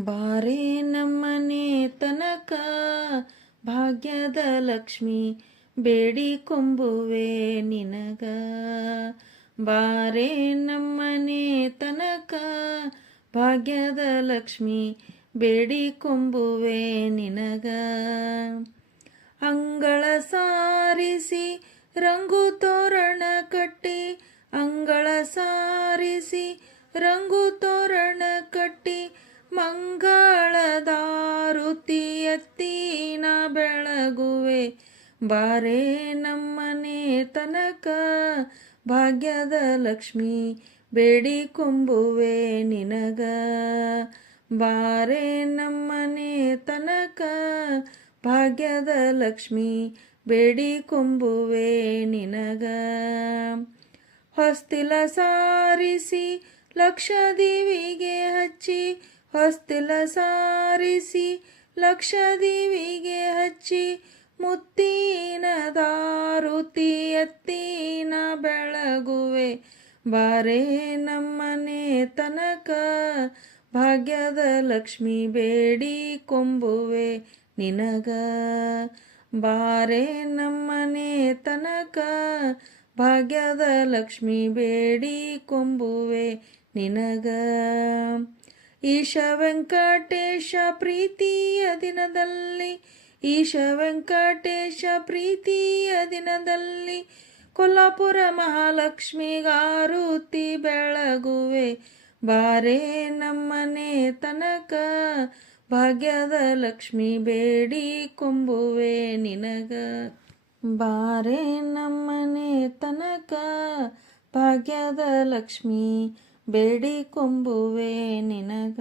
ಬಾರೇ ನಮ್ಮನೆ ತನಕ ಭಾಗ್ಯದ ಲಕ್ಷ್ಮಿ ಬೇಡಿಕೊಂಬುವೆ ನಿನಗ. ಬಾರೇ ನಮ್ಮನೆ ತನಕ ಭಾಗ್ಯದ ಲಕ್ಷ್ಮಿ ಬೇಡಿಕೊಂಬುವೆ ನಿನಗ. ಅಂಗಳ ಸಾರಿಸಿ ರಂಗು ತೋರಣ ಕಟ್ಟಿ, ಅಂಗಳ ಸಾರಿಸಿ ರಂಗು ತೋರಣ ಕಟ್ಟಿ, ಮಂಗಳದಾರುತಿ ಎತ್ತಿನ ಬೆಳಗುವೆ. ಬಾರೇ ನಮ್ಮನೆ ತನಕ ಭಾಗ್ಯದ ಲಕ್ಷ್ಮಿ ಬೇಡಿಕೊಂಬುವೆ ನಿನಗ. ಬಾರೇ ನಮ್ಮನೆ ತನಕ ಭಾಗ್ಯದ ಲಕ್ಷ್ಮಿ ಬೇಡಿಕೊಂಬುವೆ ನಿನಗ. ಹೊಸ್ತಿಲ ಸಾರಿಸಿ ಲಕ್ಷದೀವಿಗೆ ಹಚ್ಚಿ, ಹೊಸ್ತಿಲ ಸಾರಿಸಿ ಲಕ್ಷದೀವಿಗೆ ಹಚ್ಚಿ, ಮುತ್ತಿನ ದಾರುತಿ ಎತ್ತಿನ ಬೆಳಗುವೆ. ಬಾರೇ ನಮ್ಮನೆ ತನಕ ಭಾಗ್ಯದ ಲಕ್ಷ್ಮಿ ಬೇಡಿಕೊಂಬುವೆ ನಿನಗ. ಬಾರೇ ನಮ್ಮನೆ ತನಕ ಭಾಗ್ಯದ ಲಕ್ಷ್ಮಿ ಬೇಡಿಕೊಂಬುವೆ ನಿನಗ. ಈಶ ವೆಂಕಟೇಶ ಪ್ರೀತಿಯ ದಿನದಲ್ಲಿ, ಈಶ ವೆಂಕಟೇಶ ಪ್ರೀತಿಯ ದಿನದಲ್ಲಿ, ಕೊಲ್ಲಾಪುರ ಮಹಾಲಕ್ಷ್ಮಿಗಾರುತಿ ಬೆಳಗುವೆ. ಬಾರೇ ನಮ್ಮನೆ ತನಕ ಭಾಗ್ಯದ ಲಕ್ಷ್ಮಿ ಬೇಡಿಕೊಂಬುವೆ ನಿನಗ. ಬಾರೇ ನಮ್ಮನೆ ತನಕ ಭಾಗ್ಯದ ಲಕ್ಷ್ಮಿ ಬೇಡಿಕೊಂಬುವೆ ನಿನಗ.